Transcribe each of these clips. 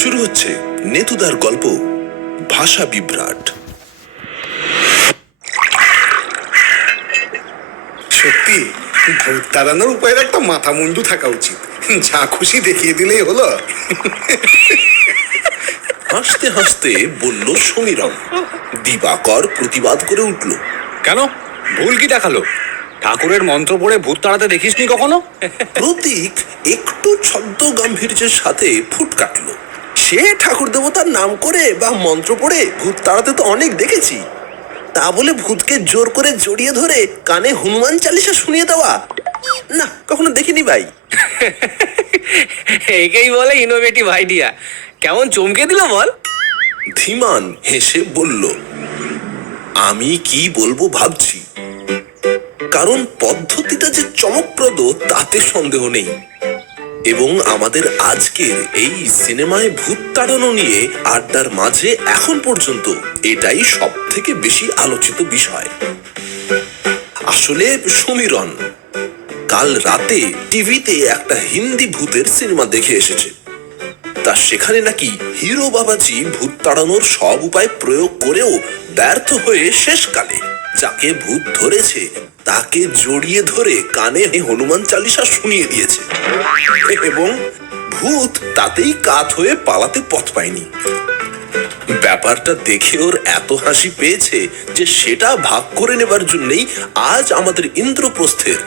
শুরু হচ্ছে নেতুদার গল্প ভাষা বিভ্রাট। সত্যি ভূত তাড়ানোর উপায়ের একটা মাথা মুন্ডু থাকা উচিত। যা খুশি দেখিয়ে দিলেই হলো। হাসতে হাসতে বলল সমীরণ। দিবাকর প্রতিবাদ করে উঠল। কেন, ভুল কি দেখালো? ঠাকুরের মন্ত্র পড়ে ভূত তাড়াতে দেখিসনি কখনো? প্রতীক একটু ছদ্ম গাম্ভীর্যের সাথে ফুট কাটল। সে ঠাকুর দেবতার নাম করে বা মন্ত্র পড়ে ভূত তাড়াতে তো অনেক দেখেছি, তা বলে ভূতকে জোর করে জড়িয়ে ধরে কানে হনুমান চালিসা শুনিয়ে দেওয়া না, কখনো দেখিনি ভাই। একেই বলে ইনোভেটিভ আইডিয়া। কেমন চমকে দিল বল? ধীমান হেসে বলল, আমি কি বলবো ভাবছি, কারণ পদ্ধতিটা যে চমকপ্রদ তাতে সন্দেহ নেই। এবং আমাদের আজকের এই সিনেমায় ভূত তাড়ানো নিয়ে আড্ডার মাঝে এখন পর্যন্ত এটাই সব থেকে বেশি আলোচিত বিষয়। আসলে সমীরণ কাল রাতে টিভিতে একটা হিন্দি ভূতের সিনেমা দেখে এসেছে। তা সেখানে নাকি হিরো বাবাজি ভূত তাড়ানোর সব উপায় প্রয়োগ করেও ব্যর্থ হয়ে শেষকালে যাকে ভূত ধরেছে তাকে জড়িয়ে ধরে কানে হনুমান চালিসা শুনিয়ে দিয়েছে এবং ভূত তাতেই কাত হয়ে পালাতে পথ পায়নি। ব্যাপারটা দেখে ওর এত হাসি পেয়েছে যে সেটা ভাগ করে নেবার জন্যই আজ আমাদের ইন্দ্রপ্রস্থের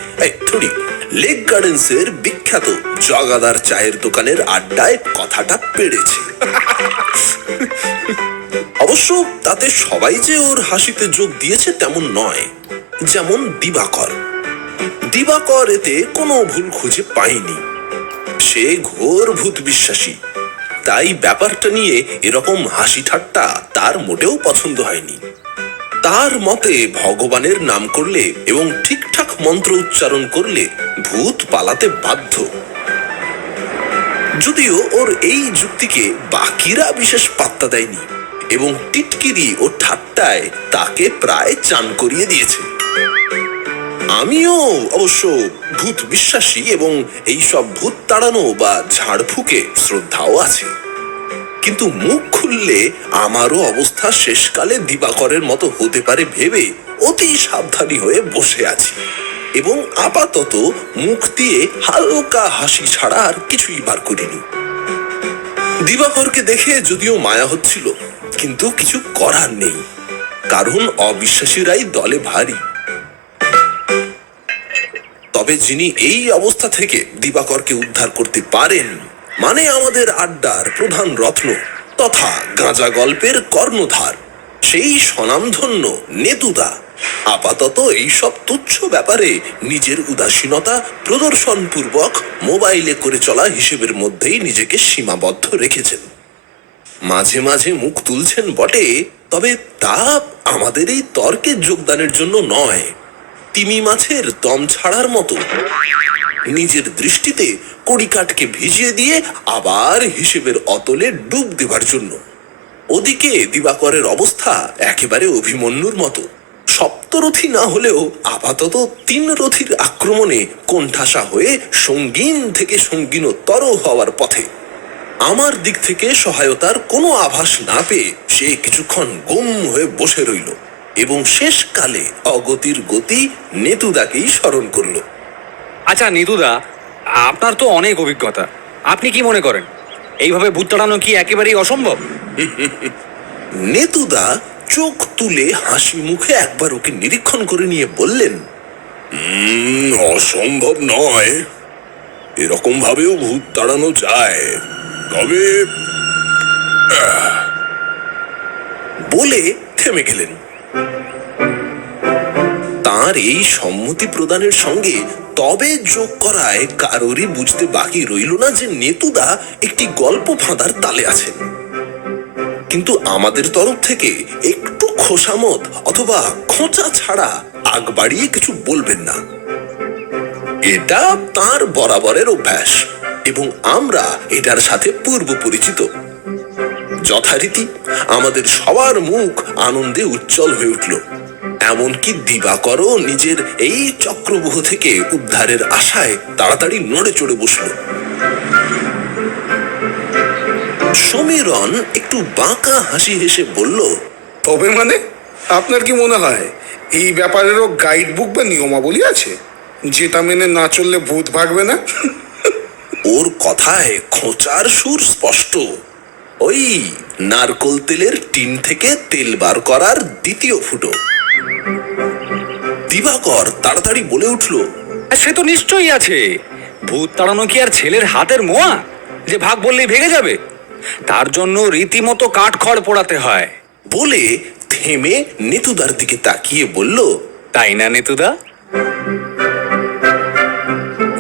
লেক গার্ডেন্সের বিখ্যাত জগাদার চায়ের দোকানের আড্ডায় কথাটা পেড়েছে। অবশ্য তাতে সবাই যে ওর হাসিতে যোগ দিয়েছে তেমন নয়। যেমন দিবাকর এতে কোনো ভুল খুঁজে পায়নি। সে ঘোর ভূত বিশ্বাসী, তাই ব্যাপারটা নিয়ে এরকম হাসি ঠাট্টা তার মোটেও পছন্দ হয়নি। তার মতে ভগবানের নাম করলে এবং ঠিকঠাক মন্ত্র উচ্চারণ করলে ভূত পালাতে বাধ্য। যদিও ওর এই যুক্তিকে বাকিরা বিশেষ পাত্তা দেয়নি এবং টিটকিরি ও ঠাট্টায় তাকে প্রায় চান করিয়ে দিয়েছে। আমিও অবশ্য ভূত বিশ্বাসী এবং এই সব ভূত তাড়ানো বা ঝাড়ফুঁকে শ্রদ্ধাও আছে, কিন্তু মুখ খুললে আমারও অবস্থা শেষকালে দিবাকরের মতো হতে পারে ভেবে অতি সাবধানী হয়ে বসে আছি এবং আপাতত মুখ দিয়ে হালকা হাসি ছাড়া আর কিছুই বার করিনি। দিবাকরকে দেখে যদিও মায়া হচ্ছিল, কিন্তু কিছু করার নেই, কারণ অবিশ্বাসীরাই দলে ভারী। তবে যিনি এই অবস্থা থেকে দিবাকরকে উদ্ধার করতে পারেন, মানে আমাদের আড্ডার প্রধান রত্ন তথা গাঁজা গল্পের কর্ণধার, সেই স্বনামধন্য নেতুদা আপাতত এইসব তুচ্ছ ব্যাপারে নিজের উদাসীনতা প্রদর্শন পূর্বক মোবাইলে করে চলা হিসেবের মধ্যেই নিজেকে সীমাবদ্ধ রেখেছেন। মাঝে মাঝে মুখ তুলছেন বটে, তবে তা আমাদের এই তর্কে যোগদানের জন্য নয়, তিমি মাছের দম ছাড়ার মতো নিজের দৃষ্টিতে কড়িকাঠকে ভিজিয়ে দিয়ে আবার হিসেবের অতলে ডুব দেবার জন্য। ওদিকে দিবাকরের অবস্থা একেবারে অভিমন্যুর মতো, সপ্তরথী না হলেও আপাতত 3 রথীর আক্রমণে কোণঠাসা হয়ে সঙ্গীন থেকে সঙ্গীনতর হওয়ার পথে। আমার দিক থেকে সহায়তার কোনো আভাস না পেয়ে সে কিছুক্ষণ গুম হয়ে বসে রইল এবং শেষকালে অগতির গতি নেতুদাকেই স্মরণ করল। আচ্ছা নেতুদা, আপনার তো অনেক অভিজ্ঞতা, আপনি কি মনে করেন এইভাবে ভূত তাড়ানো কি একেবারেই অসম্ভব? নেতুদা চোখ তুলে হাসি মুখে একবার ওকে নিরীক্ষণ করে নিয়ে বললেন, অসম্ভব নয়, এরকম ভাবেও ভূত তাড়ানো যায়, তবে বলে থেমে গেলেন। তার এই সম্মতি প্রদানের সঙ্গে তবে যোগ করায় কারোরই বুঝতে বাকি রইল না যে নেতুদা একটি গল্প ফাঁদার তালে আছেন। কিন্তু আমাদের তরফ থেকে একটু খোসামত অথবা খোঁচা ছাড়া আগ বাড়িয়ে কিছু বলবেন না, এটা তার বরাবরের অভ্যাস এবং আমরা এটার সাথে পূর্ব পরিচিত। যথারীতি আমাদের সবার মুখ আনন্দে উজ্জ্বল হয়ে উঠল, এমনকি দিবাকরও নিজের এই চক্রব্যূহ থেকে উদ্ধারের আশায় তাড়াতাড়ি নড়ে চড়ে বসল। সমীরণ একটু বাঁকা হাসি হেসে বলল, তবে মানে আপনার কি মনে হয় এই ব্যাপারেরও গাইড বুক বা নিয়মাবলী আছে, যেটা মেনে না চললে ভূত ভাগবে না? ওর কথায় খোঁচার সুর স্পষ্ট। ওই নারকোল তেলের টিন থেকে তেল বার করার দ্বিতীয় ফুটো। দিবাকর তাড়াতাড়ি বলে উঠল, সে তো নিশ্চয়ই আছে। ভূত তাড়ানো কি আর ছেলের হাতের মোয়া যে ভাগ বললেই ভেঙে যাবে? তার জন্য রীতিমতো কাঠখড় পোড়াতে হয়। বলে থেমে নেতুদার দিকে তাকিয়ে বলল, তাই না নেতুদা?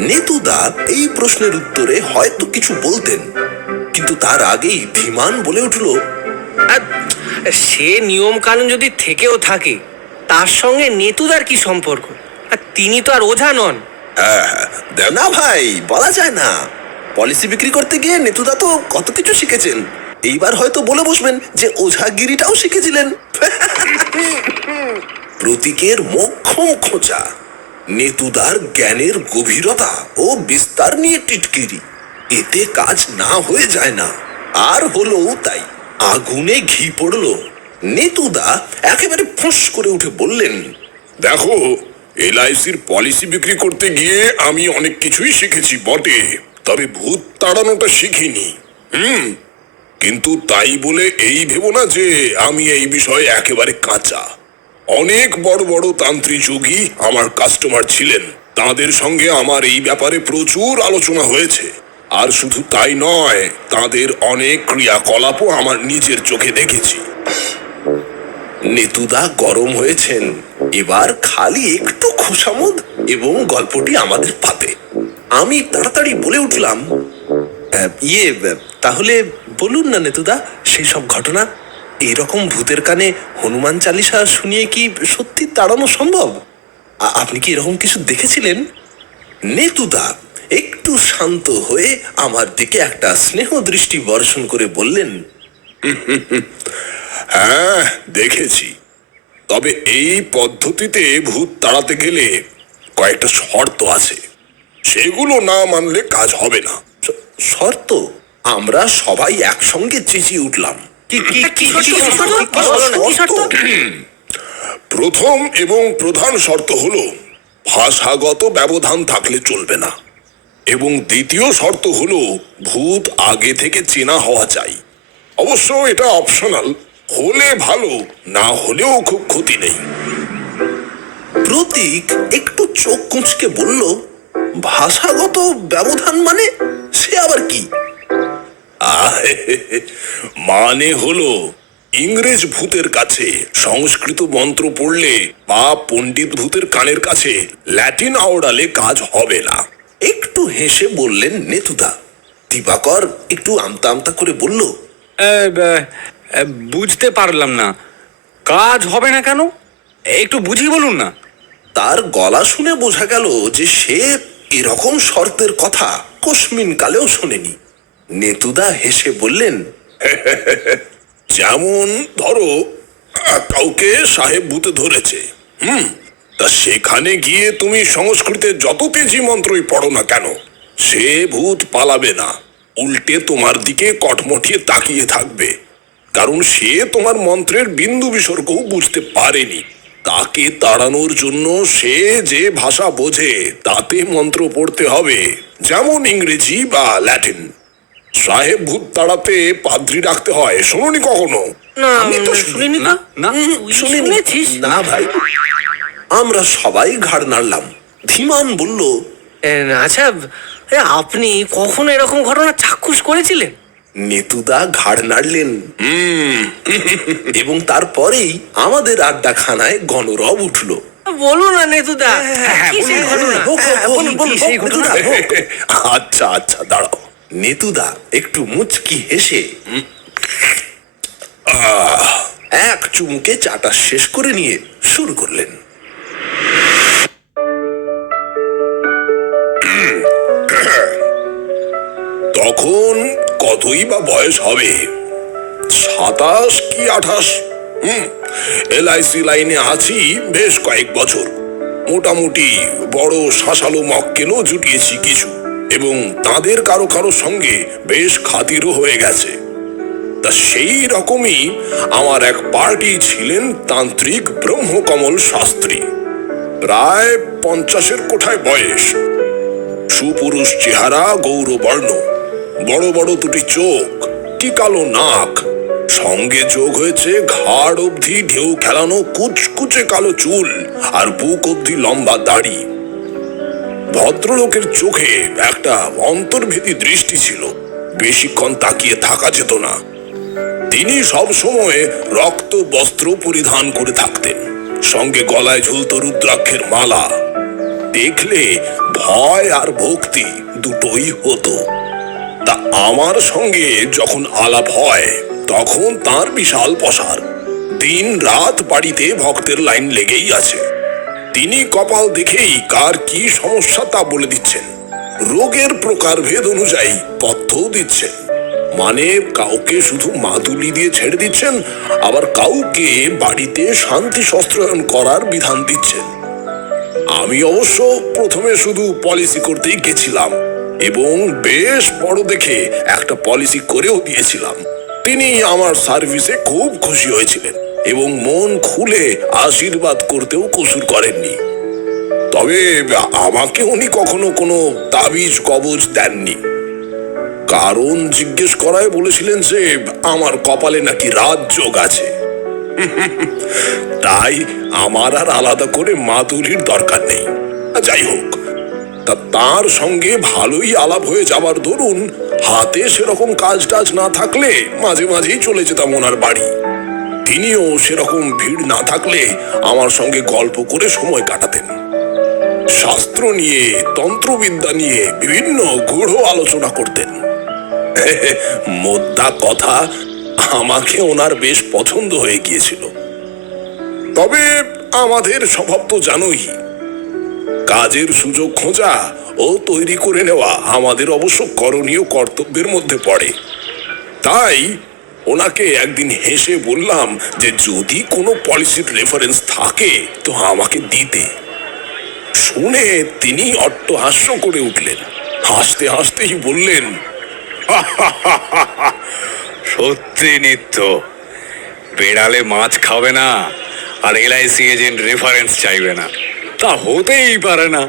নেতুদা এই প্রশ্নের উত্তরে হয়তো কিছু বলতেন, কিন্তু তার আগেই ধীমান বলে উঠল, আর সে নিয়ম কানুন যদি থেকেও থাকে, তার সঙ্গে নেতুদার কি সম্পর্ক? আর তিনি তো আর ওঝা নন। না ভাই, বলা যায় না। পলিসি বিক্রি করতে গিয়ে নেতুদা তো কত কিছু শিখেছেন। এইবার হয়তো বলে বসবেন যে ওঝাগিরিটাও শিখেছিলেন। প্রতীকের মোক্ষম খোঁচা, নেতুদার জ্ঞানের গভীরতা ও বিস্তার নিয়ে টিটকিরি, এতে কাজ না হয়ে যায় না। আর হলো তাই, আগুনে ঘি পড়লো। নেতুদা একেবারে ফোঁস করে উঠে বললেন, দেখো, এলআইসির পলিসি বিক্রি করতে গিয়ে আমি অনেক কিছুই শিখেছি বটে, তবে ভূত তাড়ানোটা শিখিনি। কিন্তু তাই বলে এই ভেবো না যে আমি এই বিষয়ে একেবারে কাঁচা। অনেক বড় বড় তান্ত্রিক যোগী আমার কাস্টমার ছিলেন, তাদের সঙ্গে আমার এই ব্যাপারে প্রচুর আলোচনা হয়েছে। আর শুধু তাই নয়, তাদের অনেক ক্রিয়াকলাপও আমার নিজের চোখে দেখেছি। নেতুদা গরম হয়েছেন। এবার খালি একটু খোসামোদ এবং গল্পটি আমাদের পাতে। আমি তাড়াতাড়ি বলে উঠলাম, তাহলে বলুন না নেতুদা, সেই সব ঘটনা। এরকম ভূতের কানে হনুমান চালিসা শুনিয়ে কি সত্যি তাড়ানো সম্ভব? আপনি কি এরকম কিছু দেখেছিলেন? নেতুদা একটু শান্ত হয়ে আমার দিকে একটা স্নেহ দৃষ্টি বর্ষণ করে বললেন, হ্যাঁ, দেখেছি। তবে এই পদ্ধতিতে ভূত তাড়াতে গেলে কয়েকটা শর্ত আছে, সেগুলো না মানলে কাজ হবে না। শর্ত? আমরা সবাই একসঙ্গে চেঁচিয়ে উঠলাম, প্রথম এবং প্রধান শর্ত হলো ভাষাগত ব্যবধান থাকলে চলবে না, এবং দ্বিতীয় শর্ত হলো ভূত আগে থেকে চেনা হওয়া চাই। অবশ্য এটা অপশনাল, হলে ভালো, না হলেও খুব ক্ষতি নেই। প্রতীক একটু চোখ কুঁচকে বলল, ভাষাগত ব্যবধান মানে? সে আবার কি? মানে হলো, ইংরেজ ভূতের কাছে সংস্কৃত মন্ত্র পড়লে বা পণ্ডিত ভূতের কানের কাছে ল্যাটিন আওড়ালে কাজ হবে না। একটু হেসে বললেন নেতুদা। দিবাকর একটু আমতা আমতা করে বলল, বুঝতে পারলাম না, কাজ হবে না কেন? একটু বুঝিয়ে বলুন না। তার গলা শুনে বোঝা গেল যে সে এরকম শর্তের কথা কস্মিন কালেও শোনেনি। নেতুদা হেসে বললেন, যেমন ধরো, কাউকে সাহেব ভূতে ধরেছে, তা সেখানে গিয়ে তুমি সংস্কৃতে যত তেজি মন্ত্রই পড়ো না কেন, সে ভূত পালাবে না, উল্টে তোমার দিকে কটমটিয়ে তাকিয়ে থাকবে। কারণ সে তোমার মন্ত্রের বিন্দু বিসর্গও বুঝতে পারেনি। তাকে তাড়ানোর জন্য সে যে ভাষা বোঝে তাতে মন্ত্র পড়তে হবে, যেমন ইংরেজি বা ল্যাটিন। সাহেব ভূত তাড়াতে পাদ্রি রাখতে হয়, শোনোনি কখনো? না, আমি তো শুনিনি না, তো। না, তুই শুনিনি। শুনেছিস? না ভাই। আমরা সবাই ঘাড় নাড়লাম। ধীমান বলল, আচ্ছা, আপনি কখনো এরকম ঘটনা চাক্ষুষ করেছিলেন? নেতুদা ঘাড় নাড়লেন। এবং তারপরেই আমাদের আড্ডাখানায় গণরব উঠল। বলুন না নেতুদা, কি সেই ঘটনা? বলুন, সেই ঘটনা? আচ্ছা আচ্ছা, দাঁড়াও। নেতুদা একটু মুচকি হেসে এক চুমুকে চাটা শেষ করে নিয়ে শুরু করলেন। তখন কতই বা বয়স হবে, 27 কি 28। এলআইসি লাইনে আছি বেশ কয়েক বছর। মোটামুটি বড় শাসালো মক্কেলও জুটিয়েছি কিছু, এবং তাদের কারো কারো সঙ্গে বেশ খাতিরও হয়ে গেছে। তা সেই রকমই আমার এক পার্টি ছিলেন তান্ত্রিক ব্রহ্মকমল শাস্ত্রী। প্রায় 50-এর কোঠায় বয়স, সুপুরুষ চেহারা, গৌরবর্ণ, বড় বড় দুটি চোখ, টিকালো নাক, সঙ্গে যোগ হয়েছে ঘাড় অবধি ঢেউ খেলানো কুচকুচে কালো চুল আর বুক অবধি লম্বা দাড়ি। ভদ্রলোকের চোখে একটা অন্তর্ভেদী দৃষ্টি ছিল, বেশিক্ষণ তাকিয়ে থাকা যেত না। তিনি সব সময় রক্ত বস্ত্র পরিধান করে থাকতেন, সঙ্গে গলায় ঝুলত রুদ্রাক্ষের মালা। দেখলে ভয় আর ভক্তি দুটোই হতো। তা আমার সঙ্গে যখন আলাপ হয় তখন তার বিশাল প্রসার, দিন রাত বাড়িতে ভক্তের লাইন লেগেই আছে। তিনি কপাল দেখেই কার কি সমস্যা তা বলে দিচ্ছেন, রোগের প্রকারভেদ অনুযায়ী পথ্যও দিচ্ছেন। মানে কাউকে শুধু মাদুলি দিয়ে ছেড়ে দিচ্ছেন, আবার কাউকে বাড়িতে শান্তি শস্ত্রায়ন করার বিধান দিচ্ছেন। আমি অবশ্য প্রথমে শুধু পলিসি করতেই গেছিলাম এবং বেশ বড় দেখে একটা পলিসি করেও দিয়েছিলাম। তিনি আমার সার্ভিসে খুব খুশি হয়েছিলেন এবং মন খুলে আশীর্বাদ করতেও কসুর করেননি। তবে আমাকে উনি কখনো কোনো তাবিজ কবজ দেননি। কারণ জিজ্ঞেস করায় বলেছিলেন যে আমার কপালে নাকি রাজযোগ আছে। তাই আমার আর আলাদা করে মাদুলির দরকার নেই। যাই হোক, তা তার সঙ্গে ভালোই আলাপ হয়ে যাবার দরুন হাতে সেরকম কাজ টাজ না থাকলে মাঝে মাঝেই চলে যেতাম ওনার বাড়ি। তিনিও সেরকম ভিড় না থাকলে আমার সঙ্গে গল্প করে সময় কাটাতেন। শাস্ত্র নিয়ে, তন্ত্রবিদ্যা নিয়ে বিভিন্ন গূঢ় আলোচনা করতেন। মোদ্দা কথা, আমাকে ওনার বেশ পছন্দ হয়ে গিয়েছিল। তবে আমাদের স্বভাব তো জানোই, কাজের সুযোগ খোঁজা ও তৈরি করে নেওয়া আমাদের অবশ্য করণীয় কর্তব্যের মধ্যে পড়ে। তাই ওনাকে একদিন হেসে বললাম যে যদি কোনো পলিসির রেফারেন্স থাকে তো আমাকে দিতে। শুনে তিনি অট্টহাস্য করে উঠলেন, হাসতে হাসতেই বললেন, সত্যি নিত্য, বেড়ালে মাছ খাবে না আর LIC এজেন্ট রেফারেন্স চাইবে না, তা হতেই পারে না।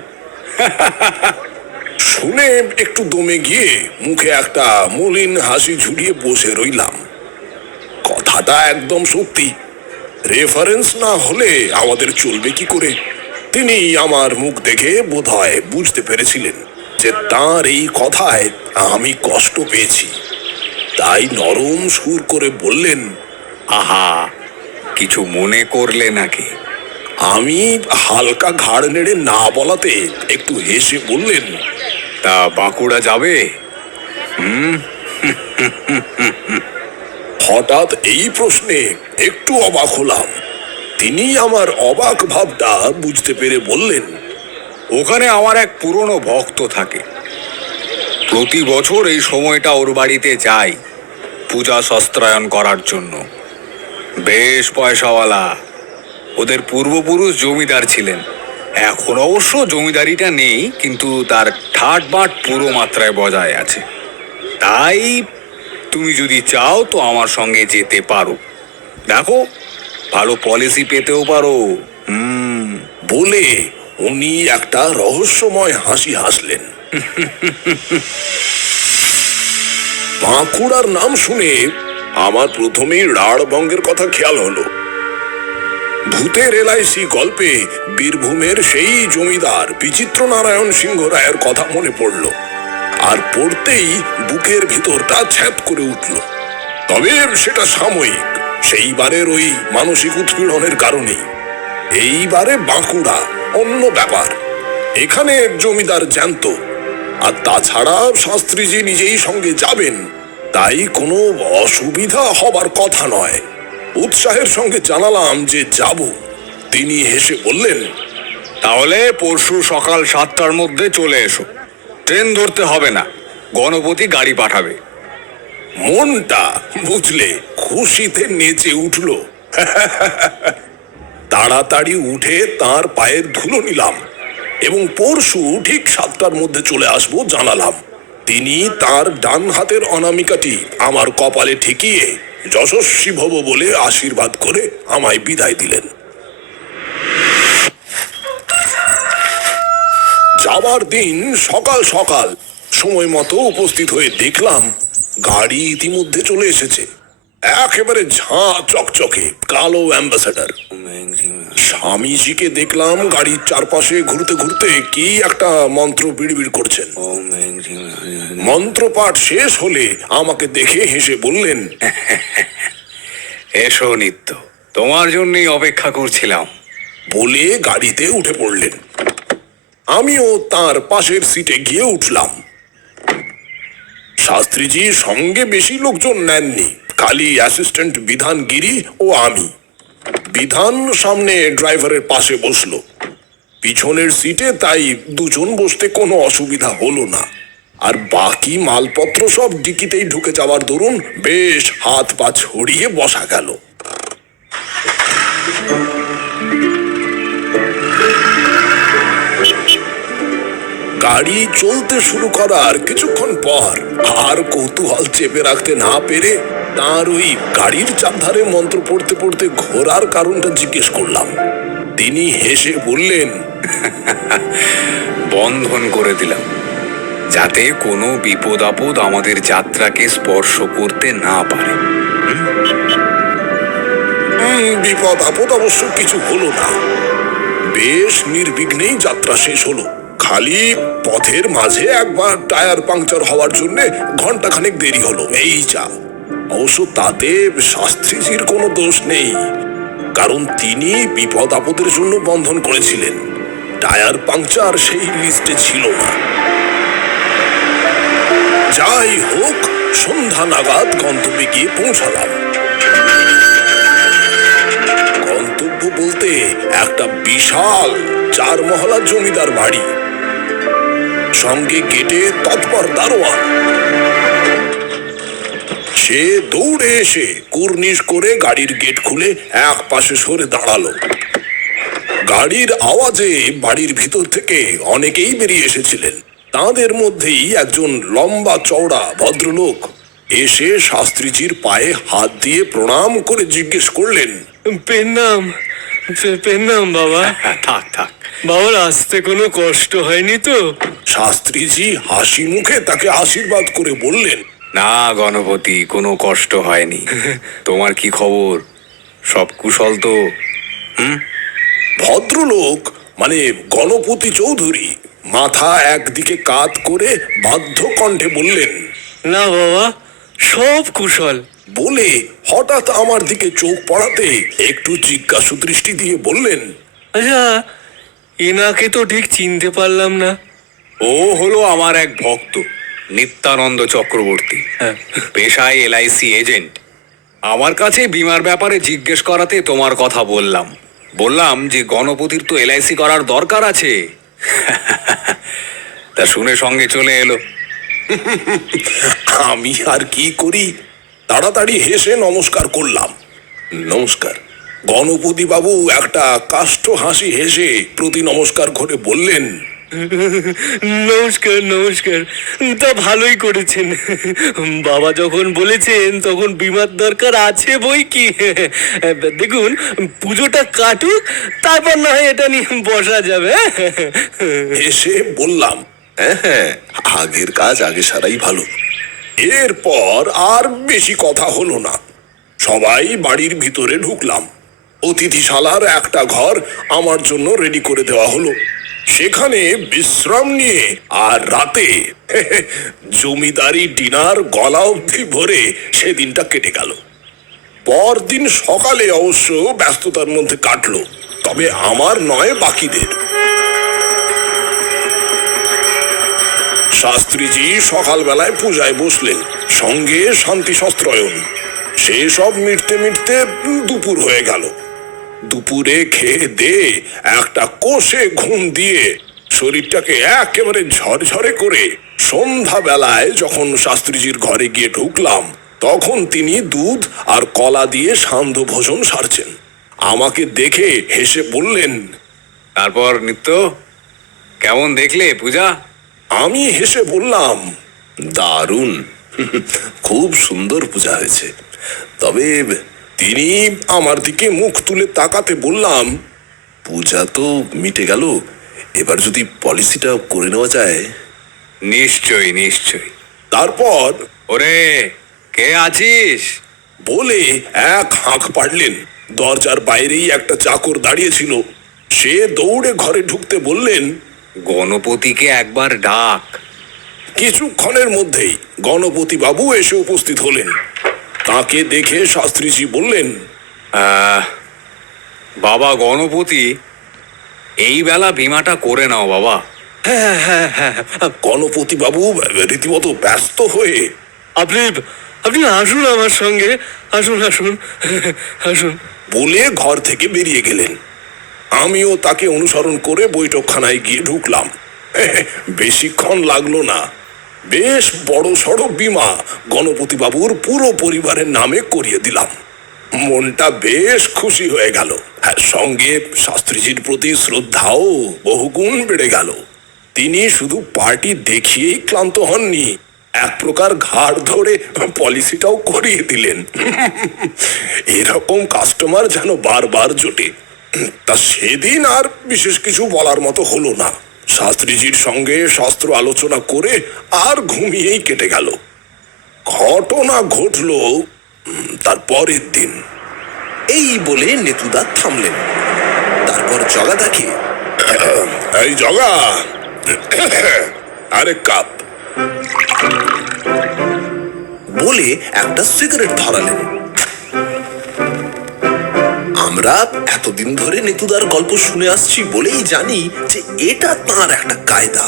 শুনে একটু দমে গিয়ে মুখে একটা মলিন হাসি ঝুলিয়ে বসে রইলাম। কথাটা একদম সত্যি, রেফারেন্স না হলে আমাদের চলবে কি করে? তিনি আমার মুখ দেখে বোধহয় বুঝতে পেরেছিলেন যে তার এই কথায় আমি কষ্ট পেয়েছি। তাই নরম সুর করে বললেন, আহা, কিছু মনে করলে নাকি? আমি হালকা ঘাড় নেড়ে না বলাতে একটু হেসে বললেন, তা বাঁকুড়া যাবে? হঠাৎ এই প্রশ্নে একটু অবাক হলাম। তিনি আমার অবাক ভাবটা বুঝতে পেরে বললেন, ওখানে আমার এক পুরনো ভক্ত থাকে, প্রতি বছর এই সময়টা ওর বাড়িতে যাই পূজা শস্ত্রায়ন করার জন্য। বেশ পয়সাওয়ালা, ওদের পূর্বপুরুষ জমিদার ছিলেন। এখন অবশ্য জমিদারিটা নেই, কিন্তু তার ঠাট বাট পুরো মাত্রায় বজায় আছে। তাই তুমি যদি চাও তো আমার সঙ্গে যেতে পারো, দেখো ভালো পলিসি পেতেও পারো। বলে উনি একটা রহস্যময় হাসি হাসলেন। বাঁকুড়ার নাম শুনে আমার প্রথমেই রাঢ়বঙ্গের কথা খেয়াল হলো। ভূতের LIC গল্পে বীরভূমের সেই জমিদার বিচিত্র নারায়ণ সিংহ রায়ের কথা মনে পড়ল, আর পড়তেই বুকের ভিতরটা ছ্যাঁত করে উঠল। তবে সেটা সাময়িক, সেইবারের ওই মানসিক উৎপীড়নের কারণেই। এইবারে বাঁকুড়া অন্য ব্যাপার, এখানে জমিদার জ্যান্ত, আর তাছাড়া শাস্ত্রীজি নিজেই সঙ্গে যাবেন, তাই কোনো অসুবিধা হবার কথা নয়। উৎসাহের সঙ্গে জানালাম যে যাব। তিনি হেসে বললেন, তাহলে পরশু সকাল 7টার মধ্যে চলে এসো, ট্রেন ধরতে হবে না, গণপতি গাড়ি পাঠাবে। মনটা বুঝলে খুশিতে নেচে উঠল। তাড়াতাড়ি উঠে তার পায়ের ধুলো নিলাম এবং পরশু ঠিক 7টার মধ্যে চলে আসবো জানালাম। তিনি তার ডান হাতের অনামিকাটি আমার কপালে ঠেকিয়ে যশস্বী ভব বলে আশীর্বাদ করে আমায় বিদায় দিলেন। যাবার দিন সকাল সকাল সময় মতো উপস্থিত হয়ে দেখলাম গাড়ি ইতিমধ্যে চলে এসেছে। একেবারে ঝাঁ চকচকে কালো অ্যাম্বাসেডার। স্বামীজিকে দেখলাম গাড়ির চারপাশে ঘুরতে ঘুরতে কি একটা মন্ত্র বিড়বিড় করছেন। মন্ত্রপাঠ শেষ হলে আমাকে দেখে হেসে বললেন, এসো নিত্য, তোমার জন্যই অপেক্ষা করছিলাম। বলে গাড়িতে উঠে পড়লেন। আমিও তার পাশের সিটে গিয়ে উঠলাম। শাস্ত্রীজি সঙ্গে বেশি লোকজন নেননি, খালি অ্যাসিস্ট্যান্ট বিধান গিরি ও আমি। বিধান সামনে ড্রাইভারের পাশে বসলো, পিছনের সিটে তাই দুজন বসতে কোনো অসুবিধা হলো না। আর বাকি মালপত্র সব ডিকিতেই ঢুকে যাওয়ার দরুন বেশ হাত পা ছড়িয়ে বসা গেল। গাড়ি চলতে শুরু করার কিছুক্ষণ পর আর কৌতূহল চেপে রাখতে না পেরে তার ওই গাড়ির চারধারে মন্ত্র পড়তে পড়তে ঘোরার কারণটা জিজ্ঞেস করলাম। তিনি হেসে বললেন, বন্ধন করে দিলাম, যাতে কোনো বিপদ আপদ আমাদের যাত্রাকে স্পর্শ করতে না পারে। বিপদ আপদ অবশ্য কিছু হলো না, বেশ নির্বিঘ্নেই যাত্রা শেষ হলো। খালি পথের মাঝে একবার টায়ার পাংচার হওয়ার জন্য ঘন্টাখানেক দেরি হলো, এই যা। অবশ্য তাতে শাস্ত্রীজির কোনো দোষ নেই, কারণ তিনি বিপদ আপদের জন্য বন্ধন করেছিলেন। টায়ার পাংচার সেই লিস্টে ছিল না। যাই হোক, সন্ধ্যা নাগাদ গন্তব্যে গিয়ে পৌঁছালাম। গন্তব্য বলতে একটা বিশাল 4 মহলা জমিদার বাড়ি, সঙ্গে গেটে তৎপর দারোয়ান। সে দৌড়ে এসে কুর্নিশ করে গাড়ির গেট খুলে এক পাশে সরে দাঁড়ালো। গাড়ির আওয়াজে বাড়ির ভিতর থেকে অনেকেই বেরিয়ে এসেছিলেন। তাদের মধ্যেই একজন লম্বা চওড়া ভদ্রলোক এসে শাস্ত্রীজির পায়ে হাত দিয়ে প্রণাম করে জিজ্ঞেস করলেন, পেন্নাম বাবা। থাক থাক, বাবার আসতে কোনো কষ্ট হয়নি তো? শাস্ত্রীজি হাসি মুখে তাকে আশীর্বাদ করে বললেন, না গণপতি, কোনো কষ্ট হয়নি। তোমার কি খবর? সব কুশল তো? ভদ্রলোক মানে গণপতি চৌধুরী মাথা একদিকে কাত করে বাধ্য কণ্ঠে বললেন, না বাবা, সব কুশল। বলে হঠাৎ আমার দিকে চোখ পড়াতে একটু জিজ্ঞাসু দৃষ্টি দিয়ে বললেন, আচ্ছা, এনাকে তো ঠিক চিনতে পারলাম না। ও হলো আমার এক ভক্ত, নিত্যানন্দ চক্রবর্তী, পেশায় LIC এজেন্ট। আমার কাছে বীমার ব্যাপারে জিজ্ঞেস করাতে তোমার কথা বললাম যে গণপতির তো LIC করার দরকার আছে। তা শুনে সঙ্গে চলে এলো। আমি আর কি করি, তাড়াতাড়ি হেসে নমস্কার করলাম। নমস্কার। গণপতি বাবু একটা কাষ্ঠ হাসি হেসে প্রতি নমস্কার করে বললেন, নমস্কার নমস্কার, তা ভালোই করেছেন। বাবা যখন বলেছেন তখন বীমার দরকার আছে বই কি। দেখুন, পুজোটা কাটুক, তারপর না হয় এটা নিয়ে বসা যাবে। এসে বললাম, হ্যাঁ, আগের কাজ আগে সারাই ভালো। এরপর আর বেশি কথা হলো না, সবাই বাড়ির ভিতরে ঢুকলাম। অতিথিশালার একটা ঘর আমার জন্য রেডি করে দেওয়া হলো। সেখানে বিশ্রাম নিয়ে আর রাতে জমিদারি ডিনার গলা অবধি ভরে সেদিনটা কেটে গেল। পরদিন সকালে অবশ্য ব্যস্ততার মধ্যে কাটলো, তবে আমার নয়, বাকিদের। শাস্ত্রীজি সকালবেলায় পূজায় বসলেন, সঙ্গে শান্তি শস্ত্রায়ন। সেসব মিটতে মিটতে দুপুর হয়ে গেল। দুপুরে খেয়ে দে একটা কোষে ঘুম দিয়ে শরীরটাকে একেবারে ঝরঝরে করে সন্ধ্যাবেলায় যখন শাস্ত্রীজির ঘরে গিয়ে ঢুকলাম, তখন তিনি দুধ আর কলা দিয়ে সান্ধ্য ভোজন সারছেন। আমাকে দেখে হেসে বললেন, তারপর নিত্য, কেমন দেখলে পূজা? আমি হেসে বললাম, দারুণ, খুব সুন্দর পূজা হয়েছে। তবে তিনি আমার দিকে মুখ তুলে তাকাতে বললাম, পূজা তো মিটে গেল, এবার যদি পলিসিটা করে নেওয়া যায়। নিশ্চয়ই নিশ্চয়ই। তারপর ওরে, কে আছিস? বলে এক হাঁক পাড়লেন। দরজার বাইরেই একটা চাকর দাঁড়িয়ে ছিল। সে দৌড়ে ঘরে ঢুকতে বললেন, গণপতিকে একবার ডাক। কিছুক্ষণের মধ্যেই গণপতি বাবু এসে উপস্থিত হলেন। তাকে দেখে শাস্ত্রীজি বললেন, বাবা গণপতি, এই বেলা বীমাটা করে নাও বাবা। গণপতি বাবু রীতিমতো ব্যস্ত হয়ে আপনি আপনি আসুন আমার সঙ্গে, আসুন আসুন আসুন। বলে ঘর থেকে বেরিয়ে গেলেন। আমিও তাকে অনুসরণ করে বৈঠকখানায় গিয়ে ঢুকলাম। বেশিক্ষণ লাগলো না, বেশ বড় সড় বীমা গণপতি বাবুর পুরো পরিবারের নামে করিয়ে দিলাম। মনটা বেশ খুশি হয়ে গেল। সঙ্গে শাস্ত্রীজির প্রতি শ্রদ্ধাও বহুগুণ বেড়ে গেল। তিনি শুধু পার্টি দেখিয়েই ক্লান্ত হননি, এক প্রকার ঘাড় ধরে পলিসিটাও করিয়ে দিলেন। এরকম কাস্টমার যেন বারবার জোটে। তা সেদিন আর বিশেষ কিছু বলার মতো হলো না। শাস্ত্রীজির সঙ্গে শাস্ত্র আলোচনা করে আর ঘুমিয়েই কেটে গেল। ঘটনা ঘটলো তার পরের দিন। এই বলে নেতুদা থামলেন। তারপর জগাদাকে, এই জগা, আরে কাপ। বলে একটা সিগারেট ধরালেন। আমরা এতদিন ধরে নেতুদার গল্প শুনে আসছি বলেই জানি যে এটা তার একটা কায়দা।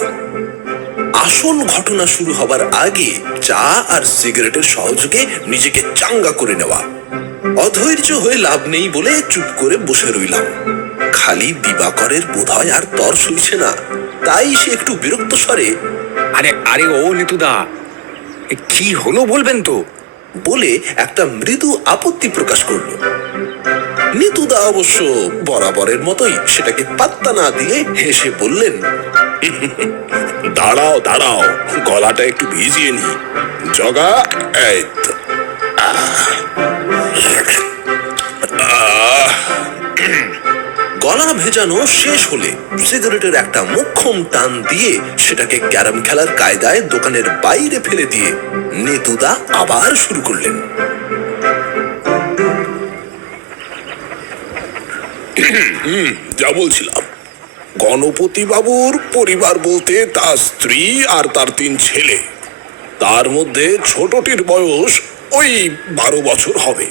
আসল ঘটনা শুরু হবার আগে চা আর সিগারেটের সহযোগে নিজেকে চাঙ্গা করে নেওয়া। অধৈর্য হয়ে লাভ নেই বলে চুপ করে বসে রইলাম। খালি দিবাকরের বোধহয় আর তর সইছে না, তাই সে একটু বিরক্ত স্বরে, আরে আরে ও নিতুদা, কি হলো বলবেন তো? বলে একটা মৃদু আপত্তি প্রকাশ করলো। নিতুদা অবশ্য বরাবরের মতোই সেটাকে পাত্তা না দিয়ে হেসে বললেন, দাঁড়াও দাঁড়াও, গলাটা একটু ভিজিয়ে নি। জগা, এই তো। গলা ভেজানো শেষ হলে সিগারেটের একটা মোক্ষম টান দিয়ে সেটাকে ক্যারাম খেলার কায়দায় দোকানের বাইরে ফেলে দিয়ে নেতুদা আবার শুরু করলেন। যা বলছিলাম, গণপতি বাবুর পরিবার বলতে তার স্ত্রী আর তার 3 ছেলে। তার মধ্যে ছোটটির বয়স ওই 12 বছর হবে।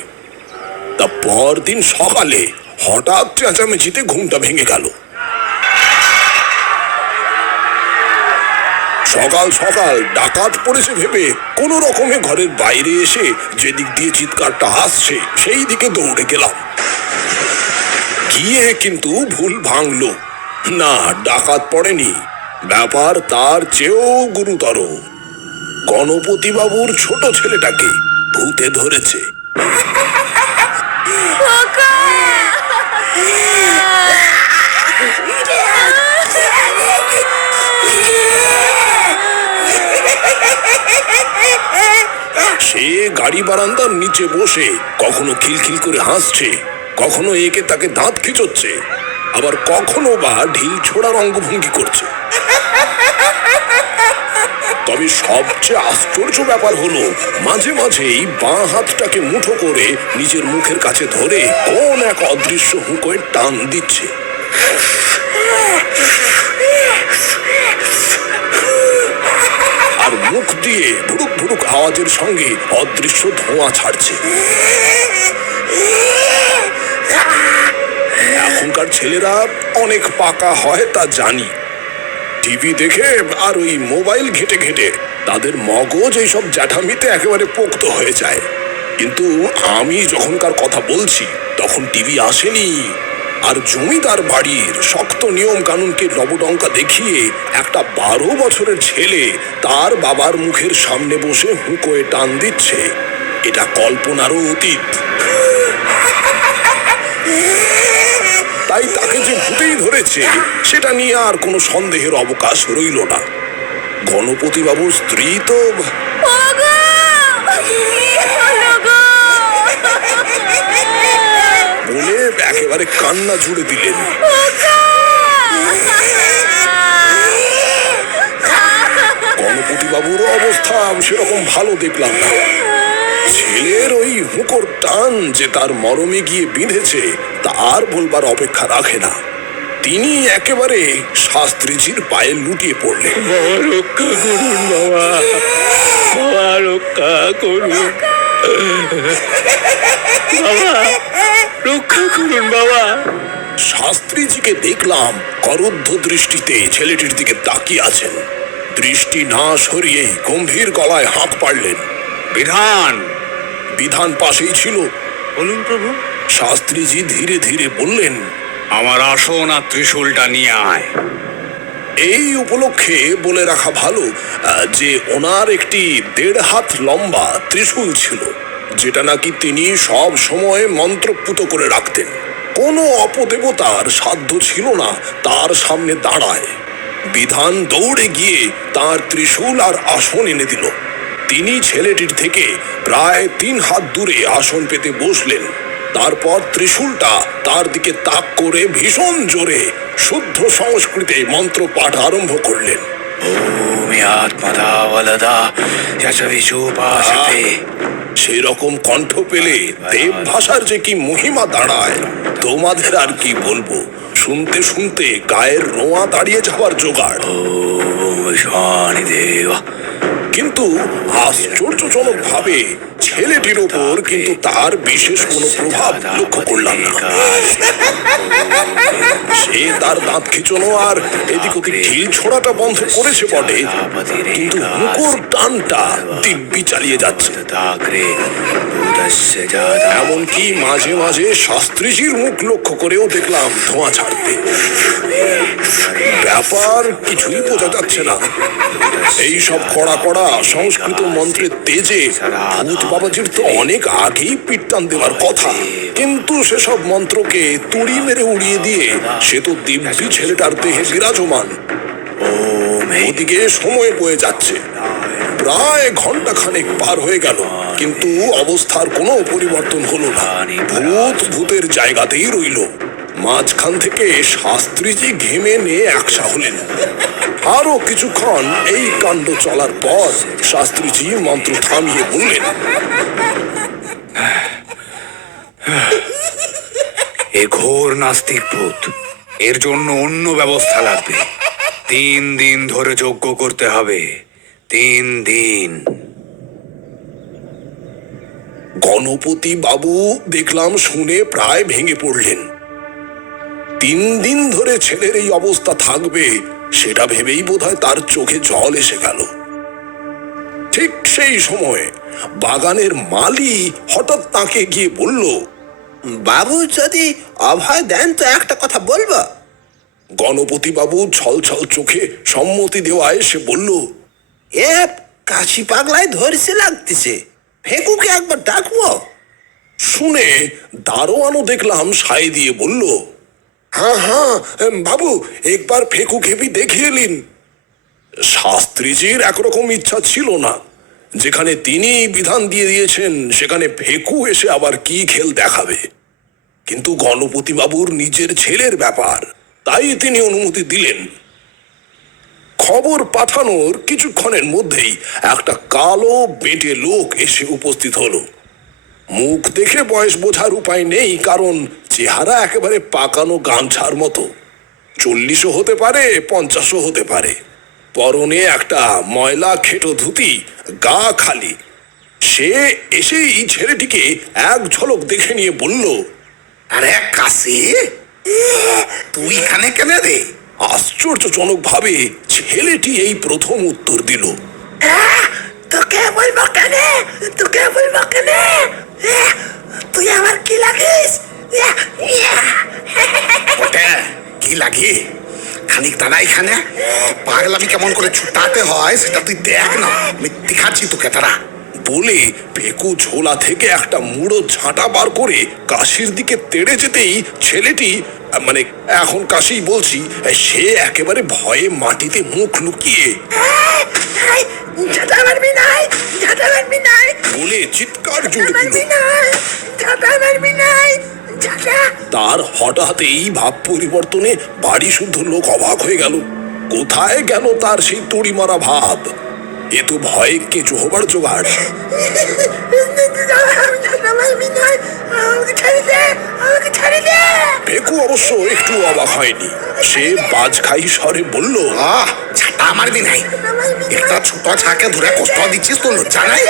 তা পরদিন সকালে হঠাৎ চেঁচামেচিতে ঘুমটা ভেঙে গেল। সকাল সকাল ডাকাত পড়েছে ভেবে কোন রকমে ঘরের বাইরে এসে যেদিক দিয়ে চিৎকারটা আসছে সেই দিকে দৌড়ে গেলাম। গিয়ে কিন্তু ভুল ভাঙলো না, ডাকাত পড়েনি। ব্যাপার তার চেয়েও গুরুতর। গণপতি বাবুর ছোট ছেলেটাকে ভূতে ধরেছে। সে গাড়ি বারান্দার নিচে বসে কখনো খিলখিল করে হাসছে, কখনো একে তাকে দাঁত খিচোচ্ছে, আবার কখনো বা ঢিল ছোড়ার অঙ্গভঙ্গি করছে। তবে সবচেয়ে আশ্চর্য ব্যাপার হলো মাঝে মাঝেই বাঁ হাতটাকে মুঠো করে নিজের মুখের কাছে ধরে কোন এক অদৃশ্য হুঁকোয় টান দিচ্ছে। আর মুখ দিয়ে ভুড়ুক ভুড়ুক আওয়াজের সঙ্গে অদৃশ্য ধোঁয়া ছাড়ছে। এখনকার ছেলেরা অনেক পাকা হয় তা জানি। টিভি দেখে আর ওই মোবাইল ঘেটে ঘেটে তাদের মগজ এইসব জ্যাঠামিতে একেবারে পোক্ত হয়ে যায়। কিন্তু আমি যখনকার কথা বলছি তখন টিভি আসেনি, আর জমিদার বাড়ির শক্ত নিয়ম কানুনকে লবডঙ্কা দেখিয়ে একটা 12 বছরের ছেলে তার বাবার মুখের সামনে বসে হুঁকোয় টান দিচ্ছে, এটা কল্পনারও অতীত। তাই তাকে যে ভূতেই ধরেছে সেটা নিয়ে আর কোনো সন্দেহের অবকাশ রইল না। গণপতি বাবুর স্ত্রী তো একেবারে কান্না জুড়ে দিলেন। গণপতি বাবুর অবস্থা সেরকম ভালো দেখলাম না। ছেলের ওই হুঁকোর টান যে তার মরমে গিয়ে বিঁধেছে তার বলবার অপেক্ষা রাখে না। তিনি একেবারে শাস্ত্রীজির পায়ে লুটিয়ে পড়লেন। বাবা রক্ষা করুন, বাবা, বাবা রক্ষা করুন, বাবা রক্ষা করুন বাবা। শাস্ত্রীজিকে দেখলাম করুদ্ধ দৃষ্টিতে ছেলেটির দিকে তাকিয়ে আছেন। দৃষ্টি না সরিয়ে গম্ভীর গলায় হাঁক পাড়লেন। বিধান! বিধান পাশেই ছিল। বলুন প্রভু। শাস্ত্রীজি ধীরে ধীরে বললেন, আমার আসন আর ত্রিশূলটা নিয়ে আয়। এই উপলক্ষে বলে রাখা ভালো যে ওনার একটি 1.5 হাত লম্বা ত্রিশূল ছিল, যেটা নাকি তিনি সব সময় মন্ত্রপুত করে রাখতেন। কোনো অপদেবতার সাধ্য ছিল না তার সামনে দাঁড়ায়। বিধান দৌড়ে গিয়ে তার ত্রিশূল আর আসন এনে দিল। তিনি ছেলেটির থেকে প্রায় 3 হাত দূরে আসন পেতে বসলেন। তারপর ত্রিশূলটা তার দিকে তাক করে ভীষণ জোরে শুদ্ধ সংস্কৃতে মন্ত্র পাঠ আরম্ভ করলেন। সেই রকম কণ্ঠ পেলে দেব ভাষার যে কি মহিমা দাঁড়ায় তোমাদের আর কি বলবো। শুনতে শুনতে গায়ের রোঁয়া দাঁড়িয়ে যাওয়ার জোগাড়। কিন্তু আশ্চর্যজনক ভাবে ছেলেটির ওপর কিন্তু তার বিশেষ কোনো প্রভাব লক্ষ্য করলাম না। সে তার দাঁত খিচনো আর এদিক ওদিক ঢিল ছোড়াটা বন্ধ করেছে বটে, কিন্তু হুঁকোর টানটা দিব্যি চালিয়ে যাচ্ছে। এমনকি মাঝে মাঝে শাস্ত্রীজির মুখ লক্ষ্য করেও দেখলাম ধোঁয়া ছাড়তে। ব্যাপার কিছুই বোঝা যাচ্ছে না। এই সব কড়া কড়া সংস্কৃত মন্ত্রের তেজে ভূত বাবাজির তো অনেক আগেই পিট্টান দেওয়ার কথা, কিন্তু সেসব মন্ত্রকে তুড়ি মেরে উড়িয়ে দিয়ে সে তো দিব্যি ছেলেটার দেহে বিরাজমান। ওদিকে সময় বয়ে যাচ্ছে, প্রায় ঘন্টা খানেক পার হয়ে গেল, কিন্তু অবস্থার কোনো পরিবর্তন হলো না। ভূত ভূতের জায়গাতেই রইল। মাঝখান থেকে শাস্ত্রীজি ঘেমে নিয়ে একসা হলেন। আরো কিছুক্ষণ এই কাণ্ড চলার পর শাস্ত্রীজি মন্ত্র থামিয়ে বললেন, এ ঘোর নাস্তিক ভূত, এর জন্য অন্য ব্যবস্থা লাগবে। 3 দিন ধরে যজ্ঞ করতে হবে। 3 দিন। গণপতি বাবু দেখলাম শুনে প্রায় ভেঙে পড়লেন। 3 দিন ধরে ছেলের এই অবস্থা থাকবে সেটা ভেবেই বোধহয় তার চোখে জল এসে গেল। ঠিক সেই সময় বাগানের মালি হঠাৎ তাকে গিয়ে বলল, বাবু যদি অভয় দেন তো একটা কথা বলবো। গণপতি বাবু ছলছল চোখে সম্মতি দেওয়ায় সে বলল, এ কাশি পাগলায় ধরছে লাগতেছে, ফেকুকে একবার ডাকবো। শুনে দারোয়ানও দেখলাম সায় দিয়ে বলল, হ্যাঁ হ্যাঁ বাবু, একবার ফেকু খেপি দেখিয়ে নিন। শাস্ত্রীজির একরকম ইচ্ছা ছিল না। যেখানে তিনি বিধান দিয়ে দিয়েছেন সেখানে ফেকু এসে আবার কি খেল দেখাবে, কিন্তু গণপতি বাবুর নিজের ছেলের ব্যাপার, তাই তিনি অনুমতি দিলেন। খবর পাঠানোর কিছুক্ষণের মধ্যেই একটা কালো বেঁটে লোক এসে উপস্থিত হলো। মুখ দেখে বয়স বোঝার উপায় নেই, কারণ চেহারা একেবারে পাকানো গামছার মতো। 40ও হতে পারে, 50ও হতে পারে। পরনে একটা ময়লা খেটো ধুতি, গা খালি। সে এসেই ছেলেটিকে এক ঝলক দেখে নিয়ে বলল, আরে কাশি, তুই এখানে কেন রে? আশ্চর্যজনক ভাবে ছেলেটি এই প্রথম উত্তর দিল, তোকে বলবো কেন, তোকে বলবো কেন, তুই আমার কি লাগিস? ওটা কি লাগে? খানিক দাঁড়া এখানে, পাগলামি কেমন করে ছুটাতে হয় সেটা তুই দেখ না। আমি দেখাচ্ছি তোকে তারা। বলে ফেকু ঝোলা থেকে একটা মুড়ো ঝাঁটা বার করে কাশির দিকে তেড়ে যেতেই ছেলেটি, মানে এখন কাশি বলছি, সে একেবারে ভয়ে মাটিতে মুখ লুকিয়ে বলে চিৎকার জুড়ে দিল, তার হঠাৎ এই ভাব পরিবর্তনে বাড়ি শুদ্ধ লোক অবাক হয়ে গেল। কোথায় গেল তার সেই তড়ি মারা ভাব? এ তো ভয়ে কেঁচো হবার জোগাড়। ভেকু অবশ্য একটু অবাক হয়নি। সে বাজখাই স্বরে বলল, ছাটা আমার দি নাই, একটা ছোট ছাকে ধরে কষ্ট দিচ্ছিস, তোর লজ্জা নাই?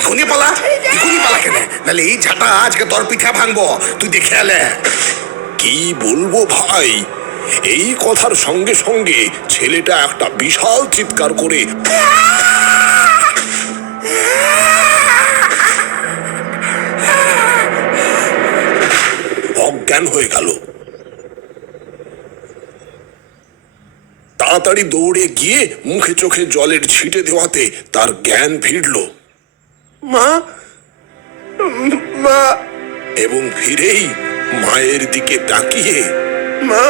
এখনই পালা কেন? নাহলে এই ঝাঁটা আজকে তোর পিঠা ভাঙবো, তুই দেখে এলে। কি বলবো ভাই? এই কথার সঙ্গে সঙ্গে ছেলেটা একটা বিশাল চিৎকার করে অজ্ঞান হয়ে গেল। তাড়াতাড়ি দৌড়ে গিয়ে মুখে চোখে জলের ছিটে দেওয়াতে তার জ্ঞান ফিরল। মা, মা, এবং ফিরেই মায়ের দিকে তাকিয়ে মা,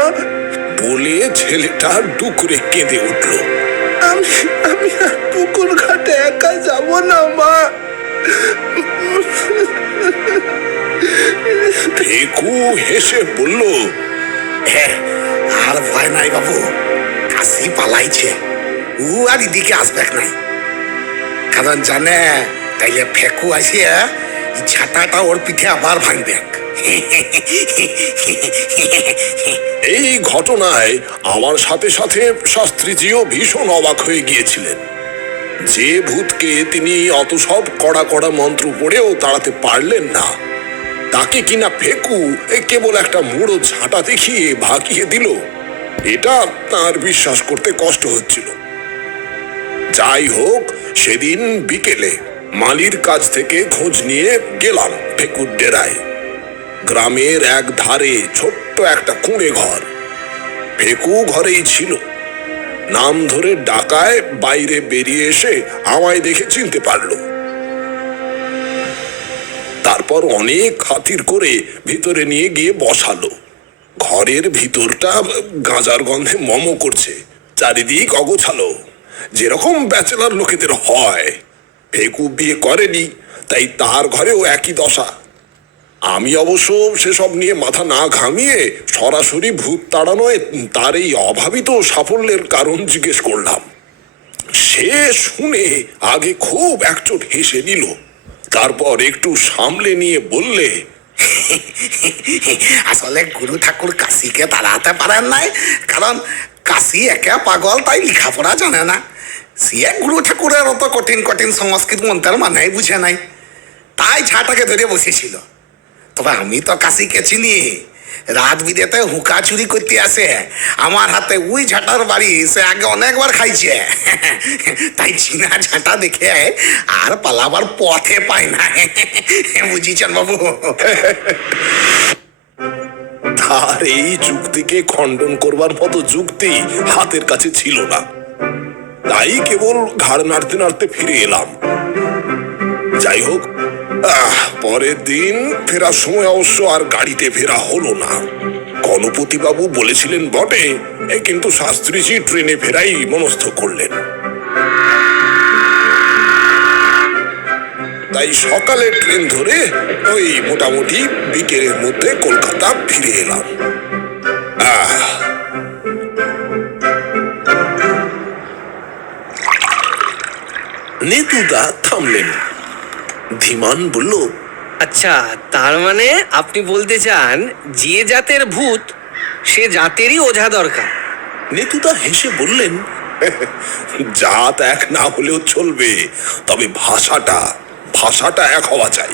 বলে ছেলেটা ডুকরে কেঁদে উঠল। আমি আর পুকুর ঘাটে একা যাব না মা। ভেকু হেসে বলল, আর ভয় নাই বাবু, কাশি পালাইছে, ও আর এদিকে আসবে নাই। কারণ জানে তাইলে ফেকু আসিয়া এই ছাতাটা ওর পিঠে আবার ভাঙবে। এই ঘটনায় আমার সাথে সাথে শাস্ত্রীজিও ভীষণ অবাক হয়ে গিয়েছিলেন। যে ভূতকে তিনি অত সব কড়া কড়া মন্ত্র পড়েও তাড়াতে পারলেন না, তাকে কিনা ফেকু কেবল একটা মুড়ো ঝাঁটা দেখিয়ে ভাগিয়ে দিল, এটা তার বিশ্বাস করতে কষ্ট হচ্ছিল। যাই হোক, সেদিন বিকেলে মালির কাছ থেকে খোঁজ নিয়ে গেলাম ফেকুর ডেরায়। গ্রামের এক ধারে ছোট্ট একটা কুঁড়ে ঘর। ফেকু ঘরেই ছিল। নাম ধরে ডাকায় বাইরে বেরিয়ে এসে আমায় দেখে চিনতে পারলো। তারপর অনেক খাতির করে ভিতরে নিয়ে গিয়ে বসালো। ঘরের ভিতরটা গাঁজার গন্ধে মম করছে, চারিদিক অগোছালো, যেরকম ব্যাচেলার লোকেদের হয়। ফেকু বিয়ে করেনি, তাই তার ঘরেও একই দশা। আমি অবশ্য সেসব নিয়ে মাথা না ঘামিয়ে সরাসরি ভূত তাড়ানোয় তার এই অভাবিত সাফল্যের কারণ জিজ্ঞেস করলাম। সে শুনে আগে খুব একচোট হেসে নিল, তারপর একটু সামলে নিয়ে বললে, আসলে গুরু ঠাকুর কাশিকে তাড়াতে পারেন নাই, কারণ কাশি একে পাগল, তাই লেখাপড়া জানে না। সে গুরু ঠাকুরের অত কঠিন কঠিন সংস্কৃত মন্ত্রের মানে বুঝে নাই, তাই ছাটাকে ধরে বসেছিল। তবে আমি তো কাশিকে চিনি, রাত বিদেতে হুকা চুরি করতে আসে আমার হাতে। ওই ঝাঁটার বাড়ি সে আগে অনেকবার খাইছে, তাই চিনা ঝাঁটা দেখে আর পালাবার পথে পায় না। বুঝিছেন বাবু? তার এই যুক্তিকে খণ্ডন করবার মতো যুক্তি হাতের কাছে ছিল না, তাই কেবল ঘাড় নাড়তে নাড়তে ফিরে এলাম। যাই হোক, পরের দিন ফেরার সময় অবশ্য আর গাড়িতে ফেরা হলো না। গণপতি বাবু বলেছিলেন বটে, কিন্তু শাস্ত্রীজি ট্রেনে ফেরাই মনস্থ করলেন। তাই সকালে ট্রেন ধরে ওই মোটামুটি বিকেলের মধ্যে কলকাতা ফিরে এলাম। নেতুদা থামলেন। ধীমান বলল, আচ্ছা, তার মানে আপনি বলতে চান যে জাতের ভূত সে জাতেরই ওঝা দরকার? নেতুদা হেসে বললেন, জাত এক না হলেও চলবে, তবে ভাষাটা এক হওয়া চাই।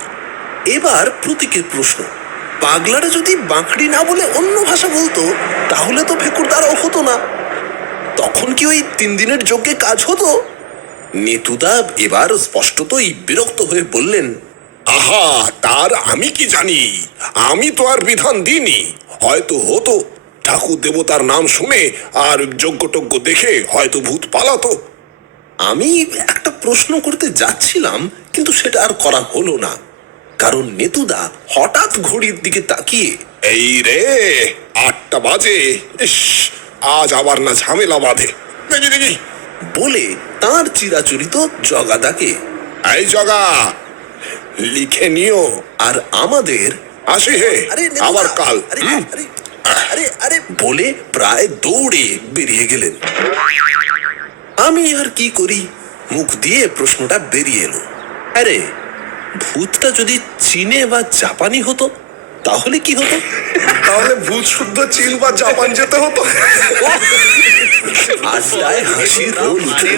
এবার প্রতীকের প্রশ্ন, পাগলারা যদি বাঁকড়ি না বলে অন্য ভাষা বলতো, তাহলে তো ফেকুর দ্বারাও হতো না। তখন কি ওই 3 দিনের যজ্ঞে কাজ হতো? নেতুদা এবার স্পষ্টতই বিরক্ত হয়ে বললেন, আহা, তার আমি কি জানি? আমি তো আর বিধান দিইনি, হয়তো হতো। ঠাকুর দেবতার নাম শুনে আর যজ্ঞটজ্ঞ দেখে হয়তো ভূত পালাতো। আমি একটা প্রশ্ন করতে যাচ্ছিলাম, কিন্তু সেটা আর করা হলো না, কারণ নেতুদা হঠাৎ ঘড়ির দিকে তাকিয়ে, এই রে, 8টা বাজে, ইস, আজ আবার না ঝামেলা বাঁধে, দেখি দেখি বলে তার চিরাচরিত জগাদাকে, এই জগা, লিখে নিও। আর আমাদের আসি হে, আরে নেবুদা, আবার কাল। আরে আরে আরে আরে বলে প্রায় দৌড়ে বেরিয়ে গেলেন। আমি আর কি করি, মুখ দিয়ে প্রশ্নটা বেরিয়ে এলো, আরে ভূতটা যদি চীনে বা জাপানি হতো তাহলে কি হতো? তাহলে ভূত শুদ্ধ চীন বা জাপান যেতে হতো। আড্ডায় হাসির রোল উঠে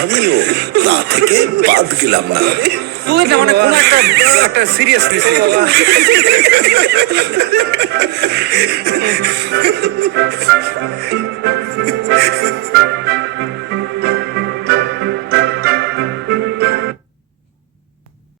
আমিও তা থেকে বাদ গেলাম না। তোদের না মানে কোনো একটা সিরিয়াসনেস